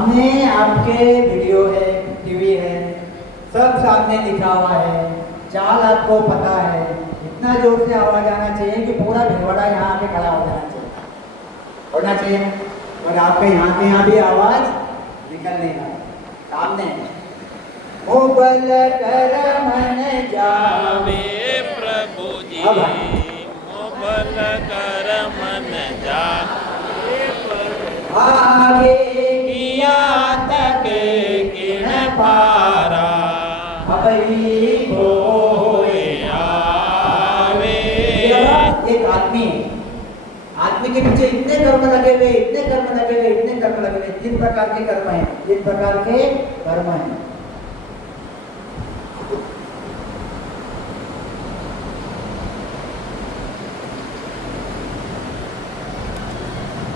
सामने आपके वीडियो है, टीवी है, सब सामने लिखा हुआ है, चाल आपको पता है। इतना जोर से आवाज आना चाहिए कि पूरा भिलवाड़ा यहाँ आके खड़ा हो जाना चाहिए, होना चाहिए। और आपके यहाँ के यहाँ भी आवाज निकल नहीं रहा सामने। ओ बल कर मन जावे प्रभु जी, मोबल कर मन जावे आगे किया तक किण पारा अबई होए आवे। एक आदमी के पीछे इतने कर्म लगे हुए, इतने कर्म लगे हुए, इतने कर्म लगे हुए, 3 प्रकार के कर्म हैं, 3 प्रकार के कर्म हैं।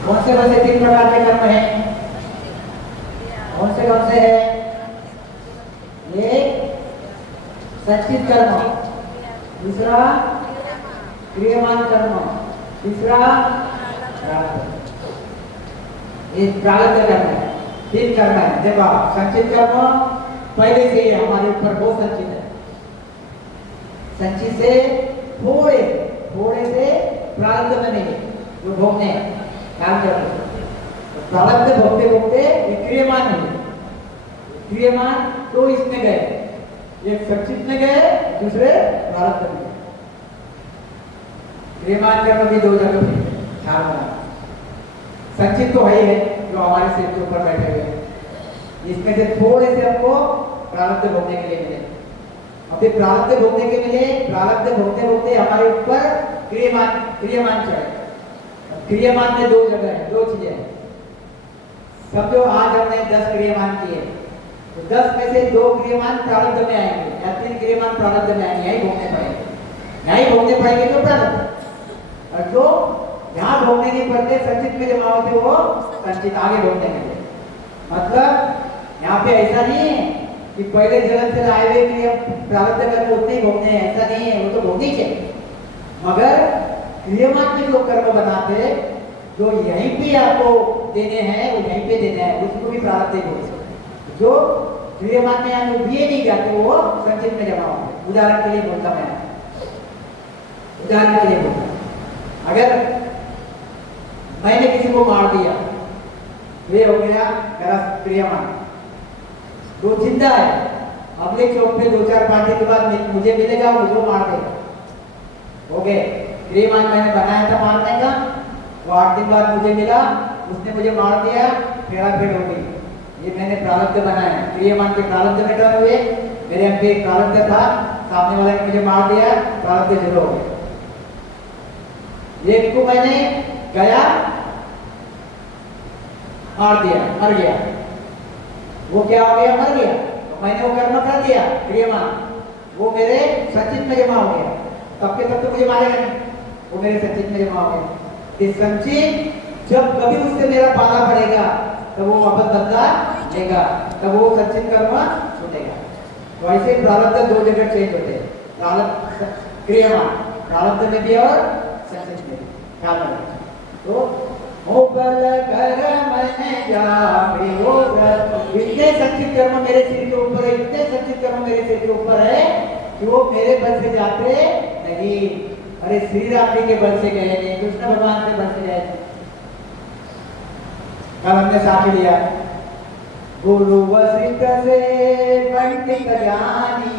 कौन से 3 प्रकार के कर्म हैं? कौन से हैं? एक संचित कर्म, दूसरा क्रियमान कर्म, तीसरा ये प्रारब्ध कर्म है। 3 कर्म है। देखो संचित कर्म पहले से ही हमारे ऊपर बहुत संचित है। संचित से थोड़े से प्रारब्ध बनेंगे जो भोगने काम करते। प्रारब्ध भोगते क्रियमान नहीं, क्रियमान तो इसमें गए, एक संचित में गए, दूसरे प्रारब्ध में। क्रियमान कर्म भी 2 जगह पे ध्यान रखना। संचित तो है ही है जो हमारे सिर के ऊपर बैठे हुए हैं, इसमें से थोड़े से हमको प्रारब्ध भोगने के लिए मिले। अभी प्रारब्ध भोगने के मिले, प्रारब्ध भोगते हमारे ऊपर क्रियमान चढ़े। क्रियमान में 2 जगह है, 2 चीजें हैं। समझो आज हमने 10 क्रियमान किए, तो 10 में से 2 क्रियमान प्रारब्ध में आएंगे या 3 क्रियमान प्रारब्ध में आएंगे, यही भोगने पड़ेंगे तो प्रारब्ध। और जो यहाँ भोगने नहीं पड़ते, संचित में जमा होते, वो संचित आगे भोगने के लिए। मतलब यहाँ पे ऐसा नहीं है कि पहले जन्म से आए हुए कि प्रारब्ध करके उतने ही भोगने हैं, ऐसा नहीं है, वो तो भोगनी चाहिए। मगर क्रियमान में जो कर्म बनाते, जो यहीं पे आपको देने हैं, वो यहीं पे देने हैं, उसको भी प्रारब्ध ही बोलते। जो क्रियमान में यहाँ दिए नहीं जाते, वो संचित में जमा होते। उदाहरण के लिए बोलता मैं, अगर मैंने किसी को मार दिया, ये हो गया मेरा क्रियमान। वो जिंदा है, अगले चौक पे 2-4-5 दिन के बाद मुझे मिलेगा, मुझे मार देगा, हो गए। क्रियमान मैंने बनाया था मारने का, वो 8 दिन बाद मुझे मिला, उसने मुझे मार दिया, फेरा फेर हो गई। ये मैंने प्रारब्ध बनाया, क्रियमान के प्रारब्ध में डर हुए, मेरे अंदर एक प्रारब्ध था, सामने वाले ने मुझे मार दिया, प्रारब्ध जीरो हो गया। एक को मैंने गया मार दिया, मर गया, वो क्या हो गया? मर गया। तो मैंने वो कर्म कर दिया क्रियमान, वो मेरे संचित में जमा हो गया। तब के तब तो मुझे मारेगा नहीं, वो मेरे संचित में जमा हो गया। इस संचित जब कभी उससे मेरा पाला पड़ेगा, तब वो वापस बदला लेगा, तब वो संचित कर्म छूटेगा। तो ऐसे प्रारब्ध 2 जगह चेंज होते हैं, प्रारब्ध क्रियमान, प्रारब्ध में भी और संचित में भी। ख्याल रखना। तो मोबल कर मन जावे, इतने संचित कर्म मेरे सिर के ऊपर है, इतने संचित कर्म मेरे सिर के ऊपर है कि वो मेरे बल से जाते नहीं। अरे श्री राम जी के बल से गए नहीं, कृष्ण भगवान के बल से गए। कल हमने साथ लिया, गुरु वशिष्ठ से पंडित ज्ञानी,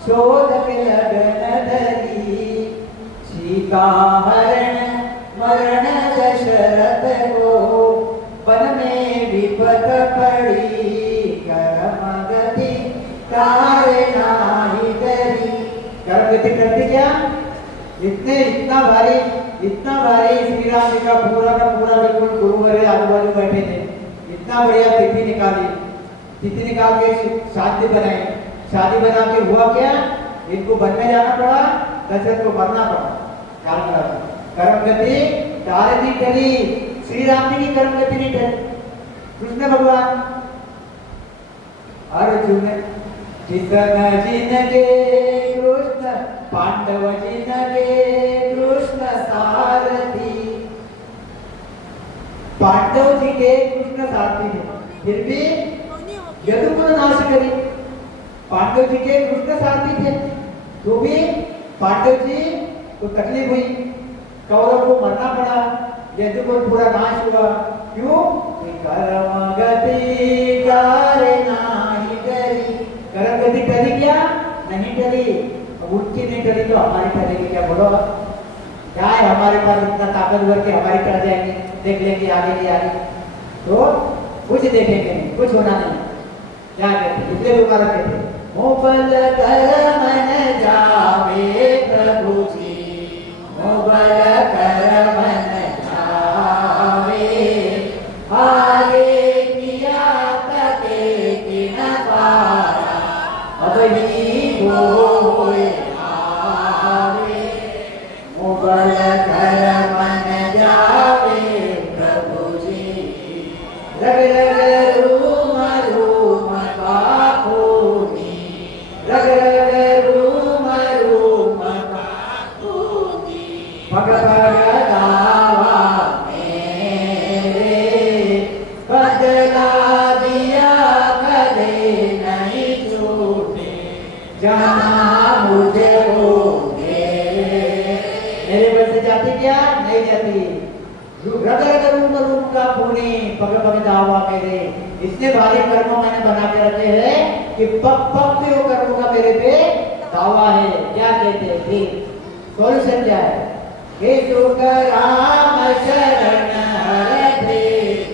शोधक लगन धरी, सीता हरण मरण दशरथ को, वन में विपद पड़ी, कर्म गति तारे नाही करी। कर्म गति करती क्या? इतना भारी श्री राम जी का पूरा बिल्कुल गुरु मेरे आजू बाजू बैठे थे, इतना बढ़िया तिथि निकाल के शादी बनाई। शादी बना के हुआ क्या? इनको वन में जाना पड़ा, दशरथ को मरना पड़ा। कर्म गति तारे नहीं टली, श्री राम जी की कर्म गति नहीं टली। कृष्ण भगवान अर्जुन जितन जिनके कृष्ण, पांडव जिनके कृष्ण सारथी, पांडव जी के कृष्ण सारथी थे, फिर भी यदुकुल नाश करी। पांडव जी के कृष्ण सारथी थे, तो भी पांडव जी को तकलीफ हुई, कौरव को मरना पड़ा, यदुकुल पूरा नाश हुआ। क्यों? कर्म गति करे नहीं डरी। कर्म गति करी क्या? नहीं डरी। अब उनकी नहीं डरी तो हमारी डरेगी क्या? बोलो, क्या है हमारे पास इतना ताकतवर के हमारी कर जाएंगे, देख लेंगे आगे नहीं आगे, तो कुछ देखेंगे नहीं, कुछ होना नहीं। क्या कहते? इसलिए दोबारा कहते, मोबल कर मन जावे प्रभु जी, मोबल कर मन जावे, आगे किया तके किन पारा, अब ही होए आवे, मोबल कर मन जावे प्रभु जी, रग रग रूम रूम कापूनी, रग रग रूम रूम कापूनी, पग पग दावा मेरे, बदला दिया कदे नहीं छूटे, जाना मुझे होंगे। मेरे बस से जाती क्या? नहीं जाती। रग रग रूम रूम का पुणे, पग पग दावा मेरे। इतने भारी कर्म मैंने बना के रखे हैं कि पग पग पे वो कर्मों का मेरे पे दावा है। क्या कहते हैं? फिर सॉल्यूशन क्या है? हे सुख राम शरण हर देवी,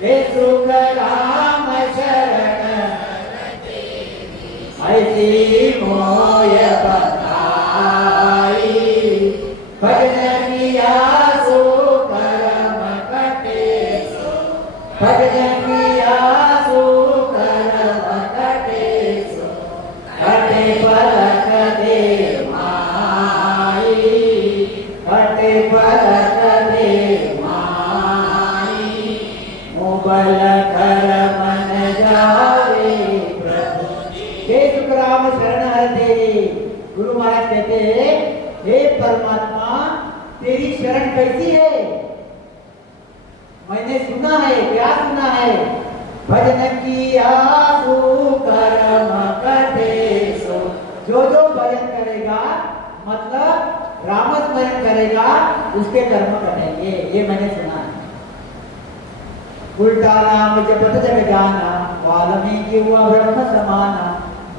हे सुख राम शरण हर देवी, ऐसी मोय बताई, भजन किया सो कर्म कटे सो, भजन किया सो कर्म कटे सो, कटे पलक दे माई, कटे पलक दे माई, मोबल कर मन जावे प्रभु जी। हे सुख राम शरण हर देवी। गुरु महाराज कहते हैं, हे परमात्मा तेरी शरण कैसी है? मैंने सुना है। क्या सुना है? भजन किया सो कर्म कटे सो। जो जो भजन करेगा, मतलब राम स्मरण करेगा, उसके कर्म कटेंगे, ये मैंने सुना है। उल्टा नाम जपत जग जाना, वाल्मीकि हुआ ब्रह्म समाना।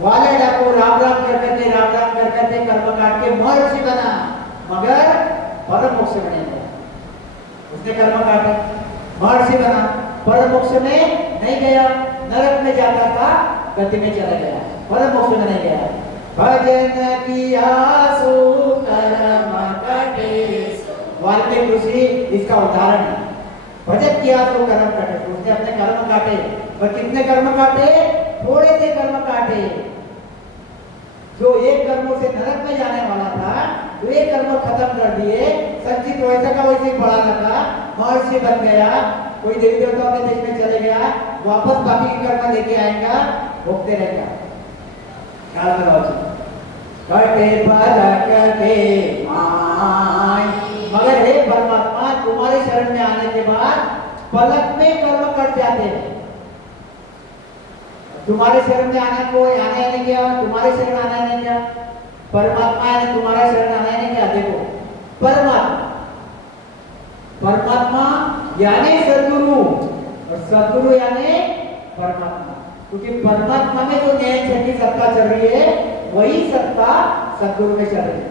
वाले डाको राम राम कर करके, राम राम कर करके कर्म काट के महर्षि बना, मगर परम मोक्ष में नहीं गया। उसने कर्म काटे, महर्षि बना, परम मोक्ष में नहीं गया, नरक में जाता था, गति में चला गया, परम मोक्ष में नहीं गया। भजन किया सो कर्म कटे सो। वाल्मीकि ऋषि इसका उदाहरण है। भजन किया तो कर्म कटे, उसने अपने कर्म काटे, पर कितने कर्म काटे? थोड़े से कर्म काटे। जो एक कर्मों से नरक में जाने वाला था, वो एक कर्म खत्म कर दिए, संचित वैसा का वैसे ही पड़ा रखा, महर्षि बन गया, कोई देवी देवताओं के देश में चले गया, वापस बाकी के कर्म लेके आएगा, भोगते रहेगा। ख्याल करो जी। कटे पलक दे माई, मगर हे परमात्मा तुम्हारे शरण में आने के बाद पलक में कर्म कट जाते हैं। तुम्हारे शरण में आने को आने नहीं क्या? तुम्हारे शरण आने नहीं क्या? परमात्मा ने तुम्हारा शरण आने नहीं क्या? देखो, परमात्मा, परमात्मा यानी सद्गुरु, और सद्गुरु यानी परमात्मा। क्योंकि परमात्मा में जो न्याय की सत्ता चल रही है, वही सत्ता सद्गुरु में चल रही है।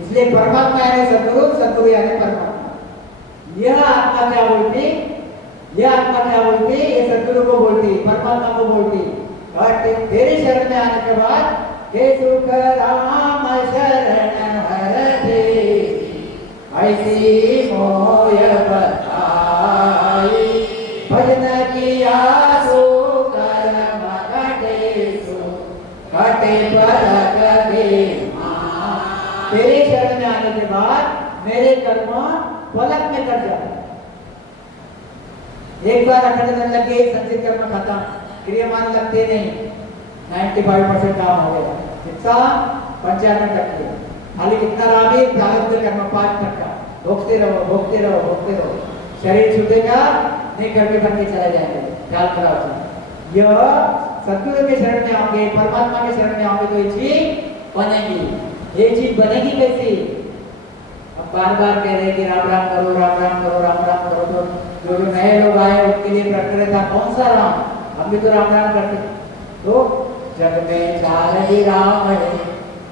इसलिए परमात्मा यानी सद्गुरु, सद्गुरु यानी परमात्मा। यह आत्मा क्या बोलती? यह आत्मा क्या बोलती? ये सद्गुरु को बोलती, परमात्मा को बोलती। और तेरे शरण में आने के बाद, हे सुख राम शरण हर देवी, ऐसी मोय बताई, भजन किया सो कर्म कटे सो, कटे पलक दे माई। तेरे शरण में आने के बाद मेरे कर्म पलक में कट जाते। एक बार अखंड मन लग गए, संचित कर्म खत्म, क्रियमान लगते नहीं, 95% काम हो गया। कितना? 95%। खाली कितना रामी? प्रारब्ध कर्म 5%। भोगते रहो, भोगते रहो, भोगते रहो। शरीर छूटेगा नहीं करके बनके चले जाएंगे। ख्याल कराओ। यह सतगुरु के शरण में आओगे, परमात्मा के शरण में आओगे तो ये चीज बनेगी। ये चीज बनेगी कैसी? अब बार बार कह रहे कि राम राम करो, राम राम करो, राम राम करो। तो जो नए लोग आए उनके लिए प्रकरण था कौन सा राम? हम भी तो राम राम करते। तो जग में चार ही राम है,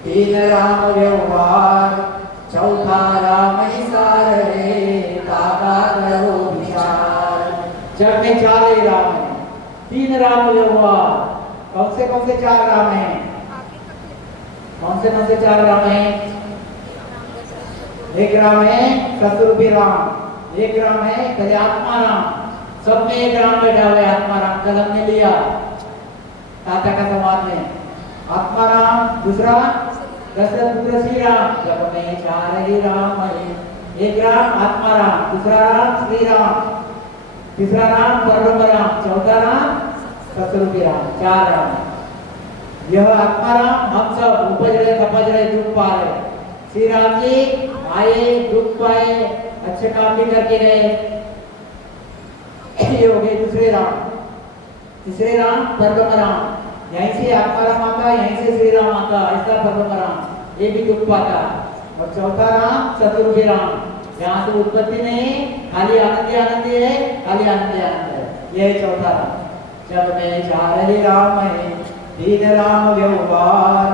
तीन राम व्यवहार, चौथा राम ही सार है, ताका करो विचार। जग में चार ही राम है, तीन राम व्यवहार। कौन से चार राम हैं? कौन से चार राम हैं? एक राम है सतरूपी राम, एक राम है कले आत्मा राम। सब में एक राम बैठा हुआ है, आत्मा राम। कल हमने लिया ताता का संवाद में आत्मा राम, दूसरा दशरथ पुत्र श्री राम। जग में चार ही राम है, एक राम आत्मा राम, दूसरा राम श्री राम, तीसरा राम परब्रह्म राम, चौथा राम सतरूपी राम। चार राम। यह आत्मा राम हम सब उपज रहे, खपज रहे, दुख पा रहे। श्री राम जी आए, दुख पाए, अच्छे काम भी करके गए। ये हो गए दूसरे राम। तीसरे राम परब्रह्म राम, यहीं से आत्मा राम आता, यहीं से श्री राम आता, ऐसा परब्रह्म राम, ये भी दुख पाता। और चौथा राम सतरूपी राम, यहाँ से उत्पत्ति नहीं, खाली आनंद आनंद है, खाली आनंद आनंद है। यह चौथा राम। जग में चार ही राम है, तीन राम व्यवहार,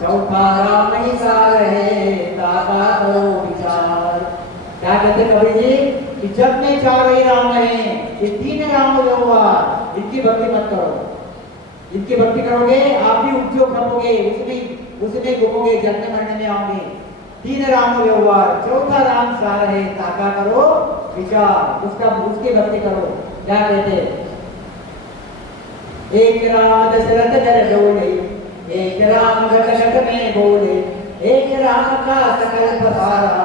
चौथा राम ही सार है, ताका करो विचार। क्या कहते कबीर जी कि जग में चार ही राम है, ये तीन राम व्यवहार, इनकी भक्ति मत करो। इनकी भक्ति करोगे आप भी उपयोग खपोगे, उसमें घूमोगे, जलने मरने में आओगे। तीन राम व्यवहार, चौथा राम सार है, ताका करो विचार। उसकी भक्ति करो। क्या कहते? एक राम दशरथ घर डोले, एक राम घट घट में बोले, एक राम का सकल पसारा,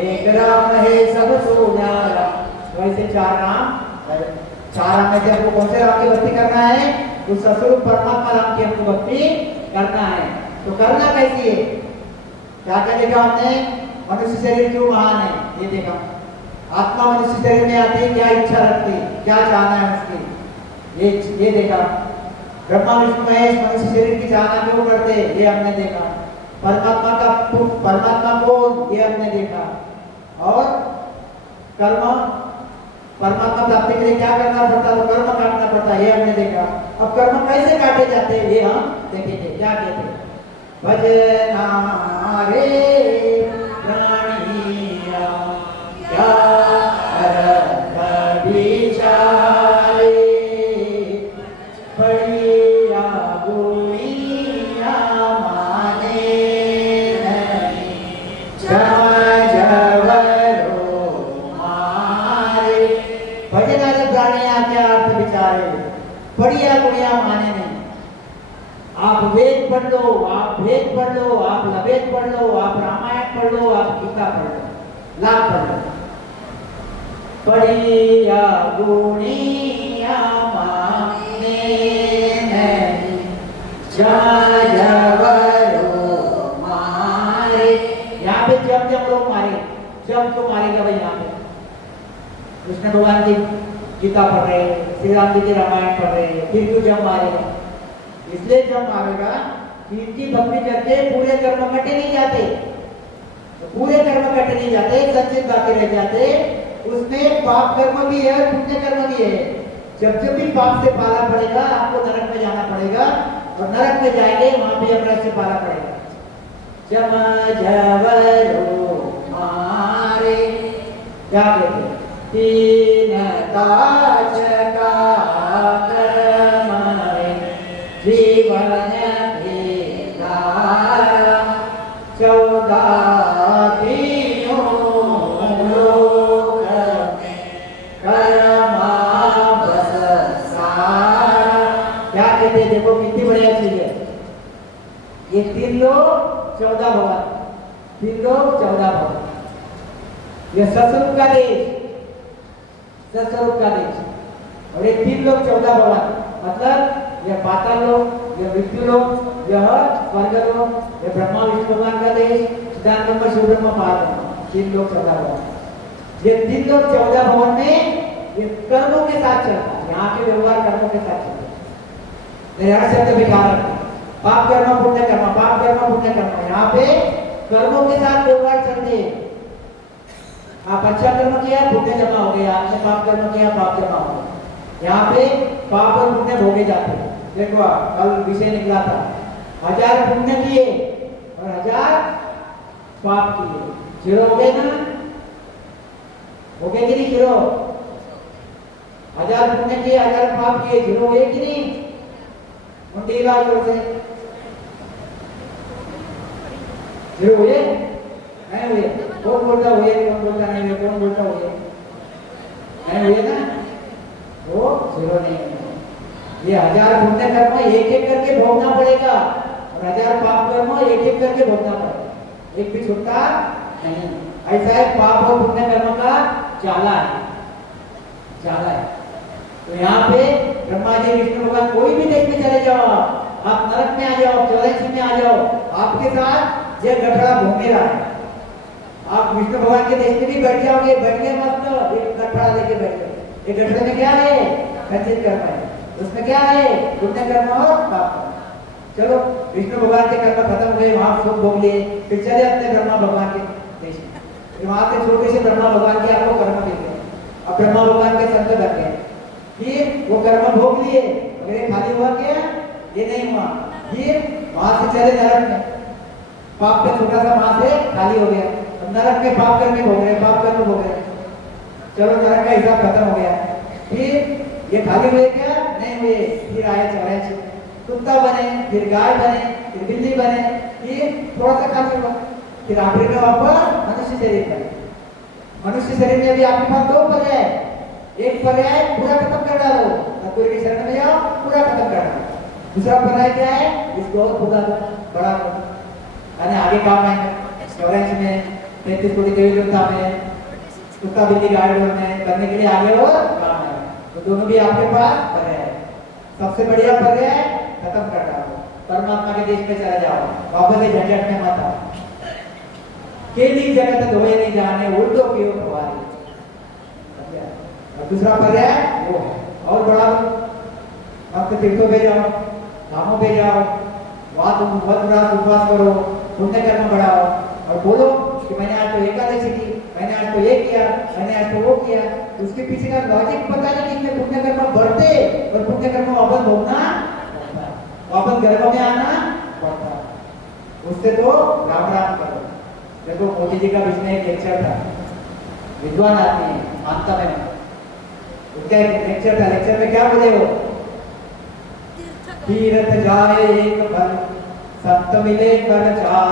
एक राम है सब सुनारा। वैसे चार राम। चार राम में से हमको कौन से राम की भक्ति करना है? तो सतरूप परमात्मा राम की हमको भक्ति करना है। तो करना कैसी है? क्या क्या देखा हमने? मनुष्य शरीर क्यों महान है ये देखा। आत्मा मनुष्य शरीर में आती है, क्या इच्छा रखती, क्या चाहना है उसकी, ये देखा। ब्रह्मा विष्णु महेश मनुष्य शरीर की चाहना क्यों करते, ये हमने देखा। परमात्मा कौन, ये हमने देखा। और कर्म, परमात्मा प्राप्ति के लिए क्या करना पड़ता, तो कर्म काटना पड़ता, ये हमने देखा। अब कर्म कैसे काटे जाते हैं ये हम देखेंगे। क्या कहते हैं? भजना रे प्राणिया क्या करत विचारे, बढ़िया गुणिया माने नहीं, जवरो मारे। भजना रे प्राणिया क्या अर्थ विचारे, बढ़िया गुणिया माने नहीं। आप वेद पढ़ लो, आप वेद पढ़ लो, आप लवेद पढ़ लो, आप रामायण पढ़ लो, आप गीता पढ़ लो, लाभ पढ़ लो। बढ़िया गुणिया माने नहीं, जवरो मारे। यहाँ पे जब लोग मारे, जब तो मारेगा भाई। यहाँ पे कृष्ण भगवान की गीता पढ़ रहे, श्री राम जी की रामायण पढ़ रहे, फिर क्यों जब मारेगा? इसलिए जब मारेगा कि इनकी भक्ति करके पूरे कर्म कटे नहीं जाते, तो पूरे कर्म कटे नहीं जाते, संचित बाकी रह जाते। उसमें पाप कर्म भी है, पुण्य कर्म भी है। जब भी पाप से पाला पड़ेगा आपको नरक में जाना पड़ेगा, और नरक में जाएंगे वहां पे यमराज से पाला पड़ेगा। जम जवरो मारे। क्या कहते हैं? तीन ताज का जीवन धारा, 14 तीनों लोक में कर्मा बस सारा। क्या कहते? देखो कितनी बढ़िया चीज है ये। 3 लोक 14 भवन, 3 लोक 14 भवन। ये सतरूप का देश, सतरूप का देश। और ये 3 लोक 14 भवन मतलब यह पाताल लोक, यह मृत्यु लोक, यह स्वर्ग लोक, यह ब्रह्मा विष्णु भगवान का देश, सिद्धांत नंबर शिव ब्रह्म पार 3 लोक 14 भवन। ये 3 लोग 14 भवन में ये कर्मों के साथ चलता है। यहाँ के व्यवहार कर्मों के साथ चलते हैं। यहाँ शब्द बिठा रखते पाप कर्म पुण्य कर्म, पाप कर्म पुण्य कर्म। यहाँ पे कर्मों के साथ व्यवहार चलते हैं। आप अच्छा कर्म किया पुण्य जमा हो गया, आपने पाप कर्म किया पाप जमा हो गया। यहाँ पे पाप और पुण्य भोगे जाते हैं। देखो कल विषय निकला था, 1000 पुण्य किए और 1000 पाप किए, जीरो हो गए ना? हो गए कि नहीं जीरो? 1000 पुण्य किए 1000 पाप किए, जीरो हुए कि नहीं? मुंडी हिलाओ जोर से। जीरो हुए? नहीं हुए? कौन बोलता हुए, कौन बोलता नहीं हुए, कौन बोलता हुए? नहीं हुए ना? वो जीरो नहीं है। ये 1000 पुण्य कर्म एक एक करके भोगना पड़ेगा और 1000 पाप कर्म एक एक करके भोगना पड़ेगा, एक भी छूटता नहीं। ऐसा है पाप और पुण्य कर्म का जाला है, जाला है। तो यहाँ पे ब्रह्मा जी विष्णु भगवान कोई भी देश में चले जाओ, आप नरक में आ जाओ, 84 में आ जाओ, आपके साथ ये गठड़ा घूमेगा। आप विष्णु भगवान के देश में भी बैठ जाओगे, बैठ गए मस्त, एक गठड़ा लेके बैठ गए। ये गठड़े में क्या है? संचित कर्म है। उसमें क्या है? पुण्य कर्म और पाप कर्म। चलो विष्णु भगवान के कर्म खत्म हुए, वहां सुख भोग लिए, फिर चले अपने ब्रह्मा भगवान के देश में। फिर वहां से छोटे से ब्रह्मा भगवान के आपको कर्म मिल गए, अब ब्रह्मा भगवान के संत बन गए। फिर वो कर्म भोग लिए, अगर ये खाली हुआ क्या? ये नहीं हुआ। फिर वहां से चले नरक में, पाप का छोटा सा वहां से खाली हो गया, अब नरक में पाप कर्म भोग रहे, पाप कर्म भोग रहे। चलो नरक का हिसाब खत्म हो गया। फिर ये खाली हुए क्या? नहीं हुए। फिर आए 84, कुत्ता बने, फिर गाय बने, फिर बिल्ली बने, फिर थोड़ा सा खाली हुआ, फिर आखिर में वापस मनुष्य शरीर बने। मनुष्य शरीर में भी आपके पास 2 पर्याय, एक पर्याय पूरा खत्म कर डालो, सतगुरु की शरण में जाओ, पूरा खत्म कर डालो। दूसरा पर्याय क्या है? इसको और पूरा बड़ा करो, यानी आगे काम आएगा। 84 में 33 कोटि देवी देवता में, कुत्ता बिल्ली गाय में करने के लिए आगे और काम है। तो दोनों भी आपके पास पर्याय है। सबसे बढ़िया पर्याय खत्म कर डालो, परमात्मा के देश में चले जाओ, वापस ये झंझट में मत आओ। केली जगत धोए नहीं जाने, उल्टो क्यों खवारी। और दूसरा पर्याय वो है और बड़ा, आपके तीर्थों पे जाओ, धामों पे जाओ, वहां तुम उपवास करो, पुण्य कर्म बढ़ाओ और बोलो कि मैंने आज तो एकादशी की, मैंने आज तो ये किया, मैंने आज तो वो किया। उसके पीछे का लॉजिक पता नहीं कि इसमें पुण्य कर्म बढ़ते और पुण्य कर्म वापस भोगना पड़ता, वापस गर्भ में आना पड़ता। उससे तो राम राम करो। देखो मोदी जी का बीच में एक लेक्चर था, विद्वान आदमी है, मानता में उसका एक लेक्चर था। लेक्चर में क्या बोले वो? तीर्थ जाए एक फल, संत मिले कर चार,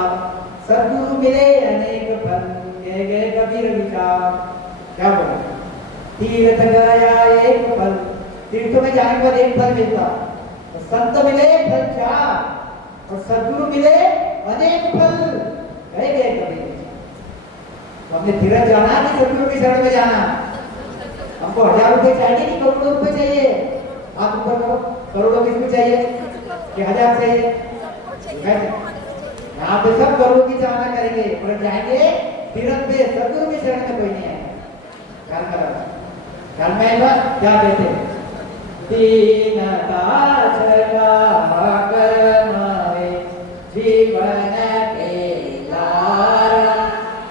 सद्गुरु मिले अनेक फल, कह गए कबीर विचार। क्या बोला? तीर्थ गया एक फल, तीर्थों में जाने पर एक फल मिलता, और संत मिले फल चार और सद्गुरु मिले अनेक फल, कह गए कबीर। हमने तीर्थ जाना कि सद्गुरु की शरण में जाना? हमको 1000 रुपए चाहिए कि करोड़ों रुपए चाहिए? हाथ ऊपर करो, करोड़ों किसको चाहिए कि 1000 चाहिए? यहाँ पे सब करोड़ों की चाहना करेंगे, पर जाएंगे तीर्थ पे, सद्गुरु की शरण में कोई नहीं आएगा। ख्याल में बस क्या कहते हैं? दीनता छका कर्म में जीवन के लारा,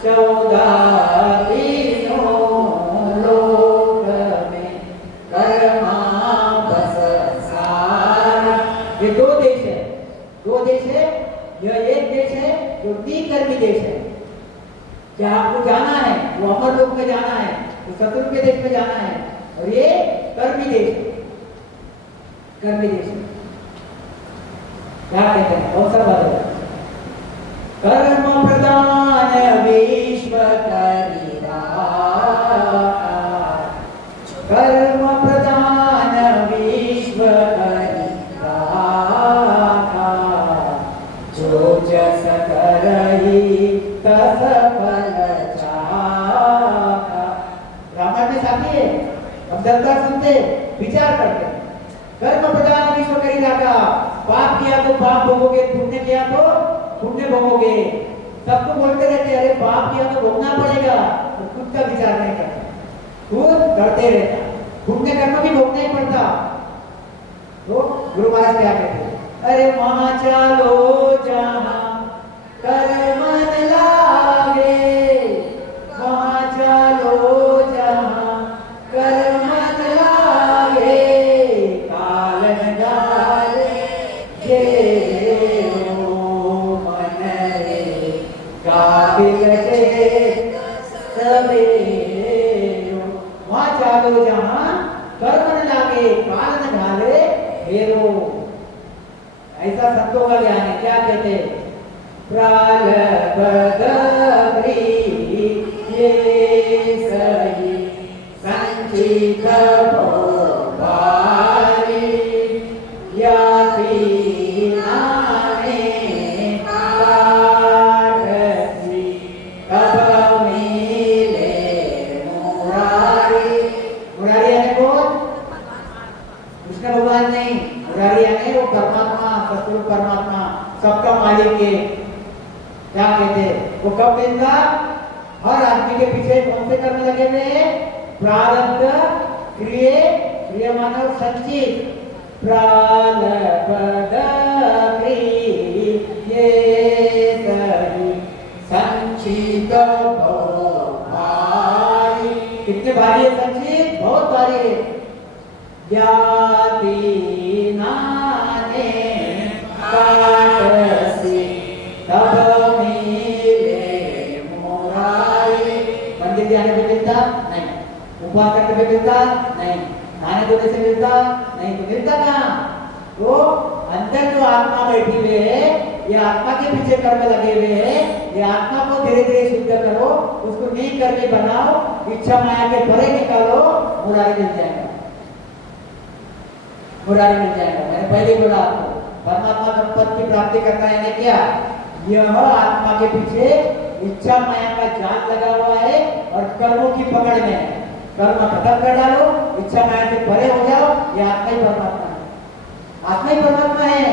14 तीनों लोक में कर्मा बस सारा। ये 2 देश है, 2 देश है। यह एक देश है जो निकर्मी देश है, जहाँ आपको जाना है वो अमर लोक में जाना है, वो सतगुरु के देश में जाना है, और ये कर्मी देश है, कर्मी देश है। क्या कहते हैं? बहुत सा बात है। कर्म प्रदान विश्व करिता, कर्म प्रदान विश्व करिता, जो जस करहि तस फल चाहा। रामायण में साथी है, हम दरबार सुनते, विचार करते। कर्म प्रदान विश्व करिता का, पाप किया तो पाप भोगोगे, पुण्य किया तो पुण्य भोगोगे। सबको बोलते रहते अरे पाप किया तो भोगना पड़ेगा, तो खुद का विचार नहीं करता, खुद डरते रहता, पुण्य कर्म भी भोगना ही पड़ता। तो गुरु महाराज क्या कहते हैं, अरे वहां चलो जहां कर्म लागे, वहां चलो जहां कर्म लागे, कालन गाले ये मन रे, काबिल जे सवेरो, वहां चलो जहां कर्म न लागे, कालन घाले हेरो। ऐसा संतों का ज्ञान है। क्या कहते हैं, प्रारब्ध ये सही संचित भोगारी, याति नाने काटसी, तब मिले मुरारी। मुरारी यानी कौन? कृष्ण भगवान नहीं, मुरारी यानी वो परमात्मा, सतगुरु परमात्मा, सबका मालिक है। क्या कहते हैं, वो कब मिलता? हर आदमी के पीछे कौन से कर्म लगे हुए हैं? प्रारब्ध, क्रिय मानव संचित, प्रारब्ध क्रिय सही संचित भारी। कितने भारी है संचित? बहुत भारी है। याति नाने काटसी, तब मिले मुरारी। मंदिर जाने पे मिलता नहीं, उपवास करने पे मिलता नहीं, नहाने धोने से मिलता नहीं, तो मिलता कहाँ? तो अंदर जो आत्मा बैठी हुई है, ये आत्मा के पीछे कर्म लगे हुए हैं, ये आत्मा को धीरे धीरे शुद्ध करो, उसको नीक कर्मी बनाओ, इच्छा माया के परे निकालो, मुरारी मिल जाएगा, मुरारी मिल जाएगा। मैंने पहले बोला आपको, परमात्मा का पद की प्राप्ति करना है क्या? यह आत्मा के पीछे इच्छा माया का जाल लगा हुआ है और कर्मों की पकड़ में है। कर्म खत्म कर डालो, इच्छा माया से परे हो जाओ, ये आत्मा ही परमात्मा है, आत्मा ही परमात्मा है।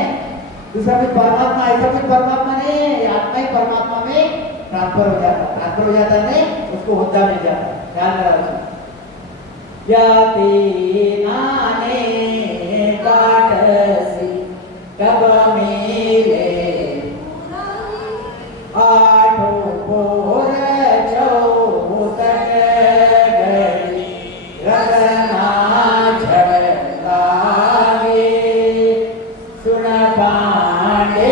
दूसरा कोई परमात्मा, ऐसा कोई परमात्मा नहीं है, ये आत्मा ही परमात्मा में ट्रांसफर हो जाता है, ट्रांसफर हो जाता नहीं, उसको होता मिल जाता है। ध्यान रखना। याति नाने काटसी, तब मिले आठों पोर चौसठ घड़ी, रतना झड़ लागे, सुन पांडे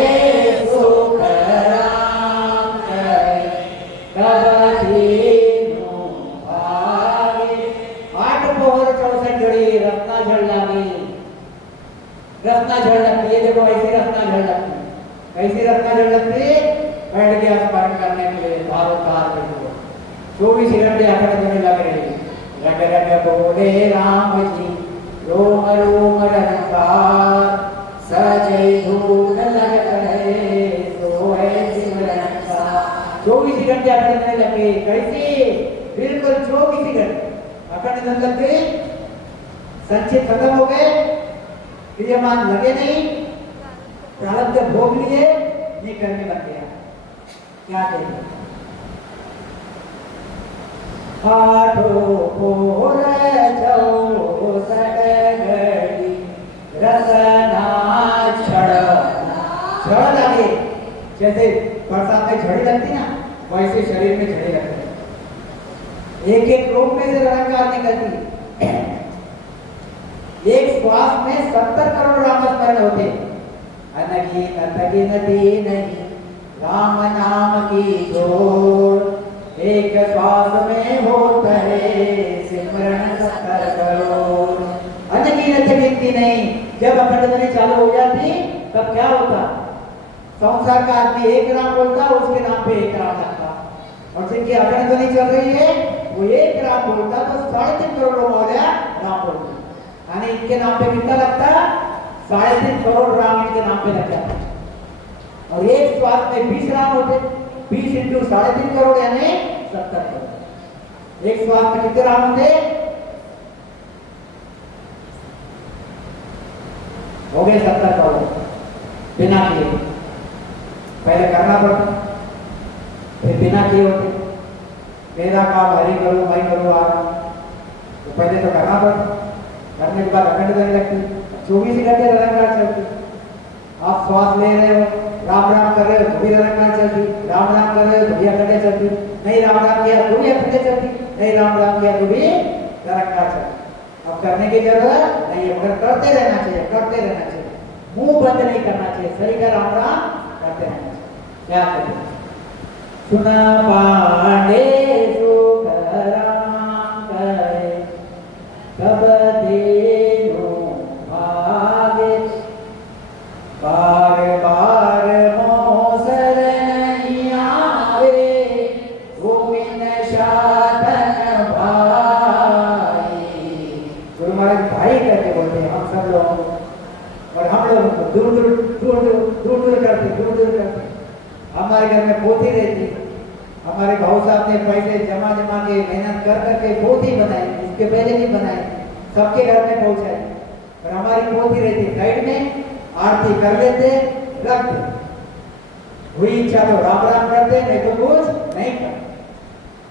सुख राम करे, कब दीनु भागे। आठ पोर 64 घड़ी रत्ना झड़ लागे, रत्ना झड़ लगती है। देखो ऐसी रत्ना झड़ लगती है, कैसी रत्ना झड़ लगती है? बैठ गया स्मरण करने के लिए, बारों तार बैठो, 24 घंटे अखंड ध्वनि लग रही है। रग रग बोले राम जी, रोम रोम रंकार, सजय धून लग रहे, सोए सिमरन का। 24 घंटे अखंड ध्वनि लग गई। कैसी? बिल्कुल 24 घंटे अखंड ध्वनि लग गई, संचित खत्म हो गए, क्रियमान लगे नहीं, प्रारब्ध भोग लिए, ये करने लग गया। क्या कहें? आठों पोर चौसठ घड़ी, रतना झड़ लगे। जैसे बरसात में झड़ी लगती ना, वैसे शरीर में झड़ी लगती है। एक एक रोग में से रंगकार निकलती है। एक श्वास में 70 करोड़ नामस्मरण होते। अनगिन अनगिनती नहीं राम नाम की जोड़, एक श्वास में होता है सिमरन 70 करोड़। अनगिनत गिनती नहीं। जब अखंड ध्वनि चालू हो जाती तब क्या होता? संसार का आदमी 1 राम बोलता, उसके नाम पे 1 राम लगता, और जिनकी अखंड ध्वनि चल रही है वो 1 राम बोलता तो 3.5 करोड़ लोग हो गया राम बोलते। यानी इनके नाम पे कितना लगता? 3.5 करोड़ राम इनके नाम पे लग जाता। और एक श्वास में 20 राम होते, 20 इंटू 3.5 करोड़ यानी 70 करोड़। एक श्वास में कितने राम होते? हो गए 70 करोड़। बिना किए पहले करना पड़ता। फिर बिना किए होते मेरा काम हरी करूँ मैं करूँ आराम, तो पहले तो करना पड़ता, करने के बाद अखंड करने लगती, 24 घंटे निरंकार चलती। आप श्वास ले रहे हो, राम राम कर रहे हो तो भी निरंकार चलती, राम राम कर रहे हो तो भी अखंड चलती, नहीं राम राम किया तो भी अखंड चलती, नहीं राम राम किया तो भी निरंकार चलती। अब करने की जरूरत नहीं है, मगर करते रहना चाहिए, करते रहना चाहिए, मुंह बंद नहीं करना चाहिए, सही का राम राम करते रहना चाहिए। क्या कहते हैं? सुना पांडे सुख राम कहे कब तेनो भागे, बार बार मोसर नहीं आवे, गोविंद साधन भाई। गुरु महाराज भाई करके बोलते हैं हम सब लोग, और हम लोग दूर दूर दूर दूर दूर करते। हमारे घर में पोथी रहती, हमारे भाऊ साहब ने पैसे जमा जमा के मेहनत कर करके पोथी बनाई, इसके पहले भी बनाई, सबके घर में पहुंचाई, और हमारी पोथी रहती साइड में, आरती कर लेते रख दे, हुई इच्छा तो राम राम करते, नहीं तो कुछ नहीं करते।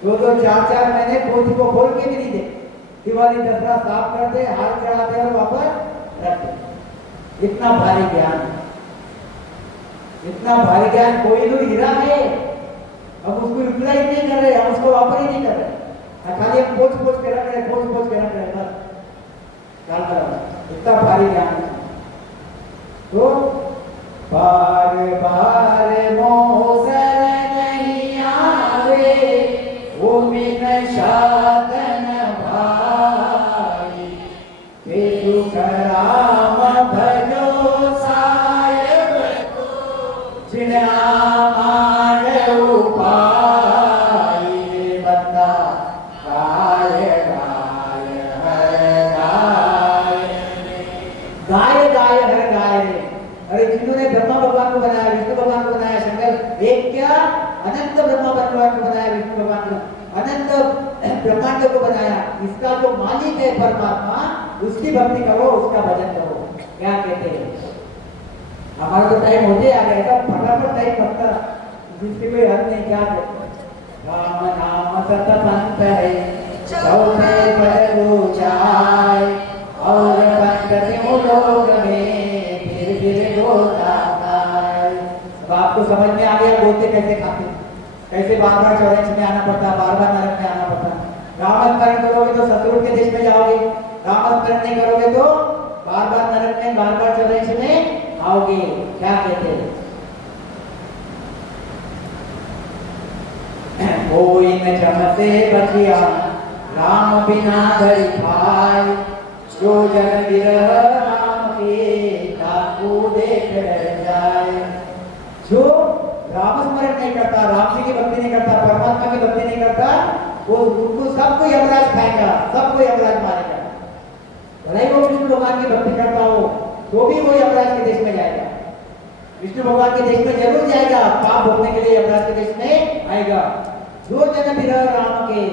2-2 4-4 महीने पोथी को खोल के भी नहीं दे, दिवाली दसरा साफ करते, हार चढ़ाते और वापस रखते। इतना भारी ज्ञान, इतना भारी ज्ञान, कोई तो हीरा है, अब उसको रिप्लाई नहीं कर रहे, हम उसको वापर ही नहीं कर रहे, खाली हम पोछ के रख रहे, पोछ के रख रहे, बस क्या करो, इतना भारी ज्ञान है। तो बार बार मोसर नहीं आवे, वो बिन साधन भाई, सुख राम भजो साहेब को, जिना मान उपाय, बंदा गाय गाय हर गाय, गाय गाय हर गाय। अरे जिन्होंने ब्रह्मा भगवान को बनाया, विष्णु भगवान को बनाया, शंकर एक क्या अनंत ब्रह्मा भगवान को बनाया, विष्णु भगवान को अनंत ब्रह्मांड को बनाया, इसका जो मालिक है परमात्मा, उसकी भक्ति करो, उसका भजन करो। क्या कहते हैं? हमारा तो टाइम होते आ गया था, फटाफट टाइम लगता, जिसके कोई हद नहीं। क्या कहते हैं? राम नाम सत पंथ है, चौथे पर ऊंचाई, और पंकति लोग में फिर होता है। अब आपको समझ में आ गया बोलते कैसे खाते, कैसे बार बार चौराहे में आना पड़ता, बार बार नरक में आना पड़ता। रामस्मरण करोगे तो सतयुग के देश में जाओगे, रामस्मरण नहीं करोगे तो बार बार नरक में, बार बार चौराहे में आओगे। क्या कहते हैं? कोई न जमते बचिया राम बिना धरि भाई, जो जन विरह राम के काकू देख जाए। जो राम स्मरण नहीं करता, राम जी की भक्ति नहीं करता, परमात्मा की भक्ति नहीं करता, वो उनको सबको यमराज खाएगा, सबको यमराज मारेगा। भले ही वो विष्णु भगवान की भक्ति करता हो तो भी वो यमराज के देश में जाएगा, विष्णु भगवान के देश में जरूर जाएगा, पाप भोगने के लिए यमराज के देश में आएगा। जो जन विरह राम के,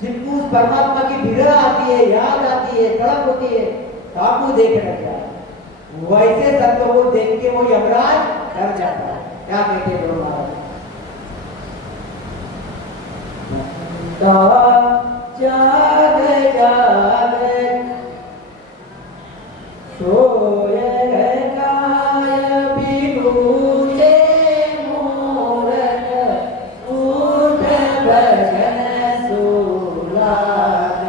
जिनको उस परमात्मा की विरह आती है, याद आती है, तड़प होती है, काबू देख रख जाए, वैसे संतों को देख के वो यमराज डर जाता है। क्या कहते हैं गुरु महाराज? जाग जाग सोय गाय बिगुजे मूरत, उठ भजन सुलाग।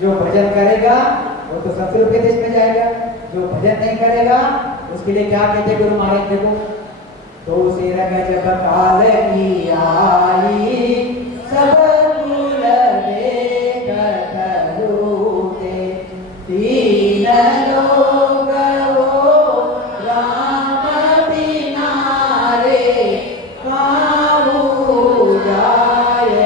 जो भजन करेगा वो तो सतयुग के देश में जाएगा, जो भजन नहीं करेगा उसके लिए क्या कहते गुरु महाराज? देखो, तो सिर गजब काल की आई, सब कुल देखत रूते, तीन लोग हो राम बिना रे, काहू जाय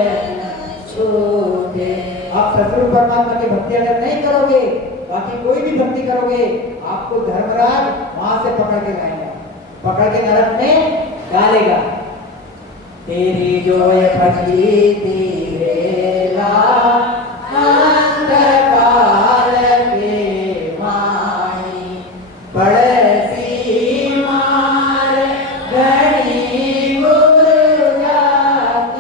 छूटे। आप सतगुरु परमात्मा की भक्ति अगर नहीं करोगे, बाकी कोई भी भक्ति करोगे, आपको धर्मराज वहां से पकड़ के लाएगा, पकड़ के नरक में डालेगा। तेरी जोय फजी तेरेला, अंधकार के माई, पड़सी मार घड़ी गुरु जात,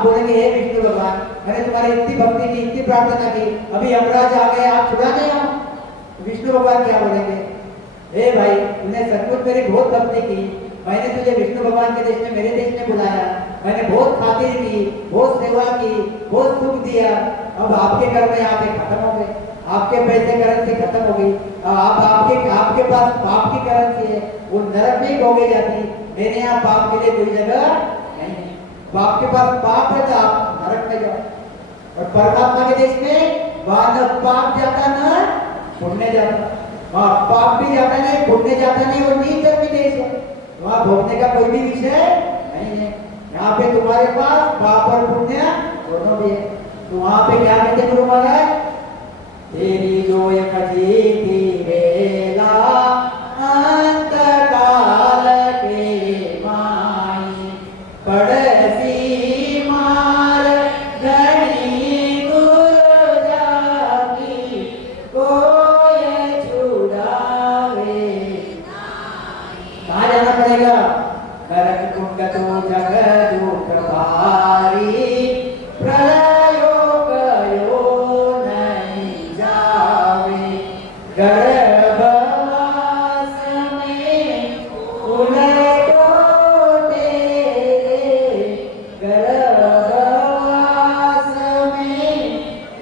आप बोलेंगे हे विष्णु भगवान, मैंने तुम्हारी इतनी भक्ति की, इतनी प्रार्थना की, अभी यमराज आ गए, आप छुड़ाने आओ। विष्णु भगवान क्या बोलेंगे, हे भाई तूने सचमुच मेरी बहुत भक्ति की, मैंने तुझे विष्णु भगवान के देश में, मेरे देश में बुलाया, मैंने बहुत खातिर की, बहुत सेवा की, बहुत सुख दिया, अब आपके घर में आके खत्म हो गए, आपके पैसे करेंसी खत्म हो गई, आप आपके पास पाप की करेंसी है, वो नरक में भोगे जाती, मेरे यहाँ पाप के लिए कोई जगह नहीं है। आपके पास पाप है तो आप नरक में जाओ, और परमात्मा के देश में वहां न पाप जाता न पुण्य जाता, वहां पाप भी जाता नहीं, पुण्य जाता नहीं, वो नीच धर्मी देश है, वहां भोगने का कोई भी विषय नहीं है। यहाँ पे तुम्हारे पास पाप और पुण्य दोनों भी है। तो वहां पे क्या कहते गुरु महाराज, तेरी जो एक जीती बेला अंत काल के माई पड़सी मार धनी गुरु जाकी कोय छुड़ावे। कहाँ जाना पड़ेगा, नरक कुंड तो जग दुख भारी, प्रलयो गयो नहीं जावे, गर्भवास में उलटो तेरे, गर्भवास में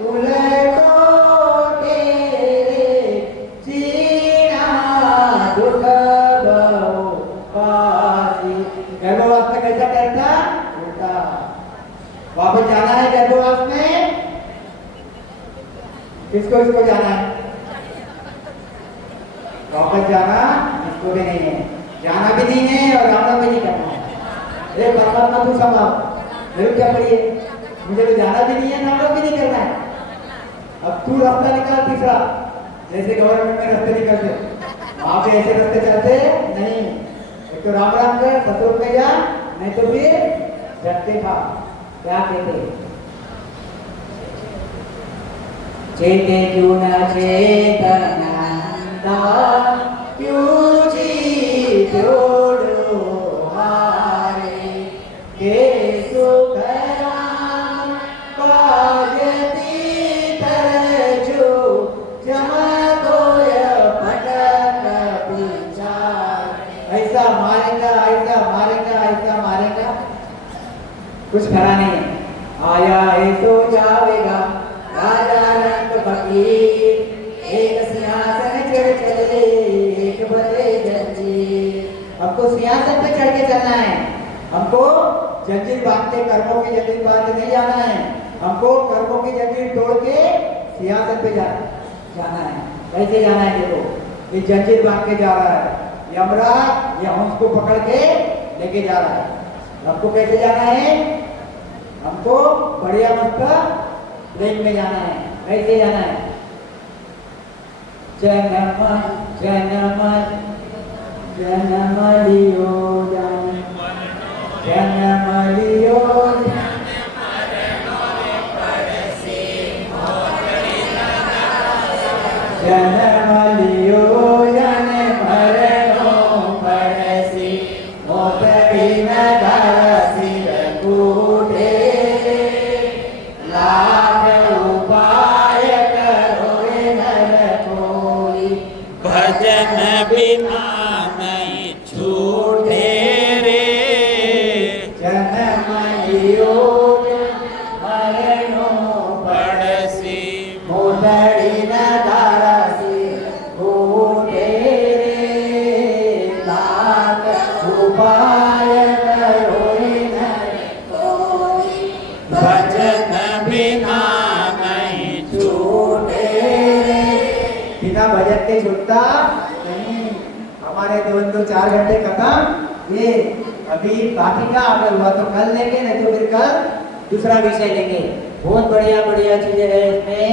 उलटो तेरे, जीना दुख बहु पासी। गर्भवास में कैसा टहलता उल्टा, वापस जाना है गर्भवास में, किसको इसको जाना है, वापस जाना इसको भी नहीं है, जाना भी नहीं है और आना भी नहीं करना है। अरे परमात्मा तू संभाल, मेरे क्या पड़ी है, मुझे तो जाना भी नहीं है, नाम भी नहीं करना है। अब तू रास्ता निकाल तीसरा, जैसे गवर्नमेंट में रास्ते निकलते, वहां पे ऐसे रास्ते चलते नहीं, एक तो राम राम कर, ससुर में जा, नहीं तो फिर झटके खा। क्या कहते, चेते क्यों न चेतनंदा, क्यों जी जोड़ो हारे, के सुख राम काजती तरजो, जमतोय पटक विचार। ऐसा मारेगा, ऐसा मारेगा, ऐसा मारेगा, कुछ खरा नहीं है। आया है सो जावेगा, राजा रंग फकीर, एक सिंहासन चढ़ चले, एक बड़े जंजीर। हमको सिंहासन पे चढ़ के चलना है, हमको जंजीर बांध के, कर्मों की जंजीर बांध के नहीं जाना है, हमको कर्मों की जंजीर तोड़ के सिंहासन पे जाना है। कैसे जाना है, देखो ये जंजीर बांध के जा रहा है, यमराज ये हंस को पकड़ के लेके जा रहा है। हमको कैसे जाना है, हमको बढ़िया मस्त प्लेन में जाना है। कैसे जाना है, जन्म जन्म जन्म लियो जन्म लियो, जन्म लियो जन्म मरणो पड़सी, मोत बिन धरसी कूटे, लाख उपाय करो नर कोई, भजन बिना नहीं छूटे रे, जन्म लियो मरणो पड़सी मोत बिन धरसी कूटे रे, लाख उपाय करो नर कोई, भजन बिना नहीं छूटे रे। बिना भजन के छूटता नहीं। हमारे 2-4 घंटे खत्म, ये अभी बाकी का अगर हुआ तो कल लेंगे, नहीं तो फिर कल दूसरा विषय लेंगे। बहुत बढ़िया बढ़िया चीजें है इसमें,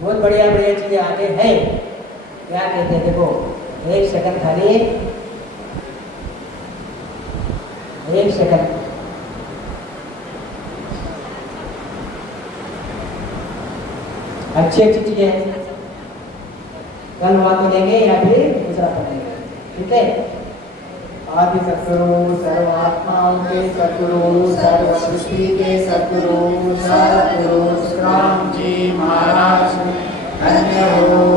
बहुत बढ़िया बढ़िया चीजें आगे है। क्या कहते हैं, देखो 1 सेकंड खाली, 1 सेकंड। अच्छी अच्छी चीजें हैं, कल वहां तो लेंगे या फिर दूसरा पढ़ेंगे, ठीक है। आदि सद्गुरु सर्वात्माओं के सद्गुरु सर्व सृष्टि के सद्गुरु सद्गुरु सुखराम जी महाराज धन्य हो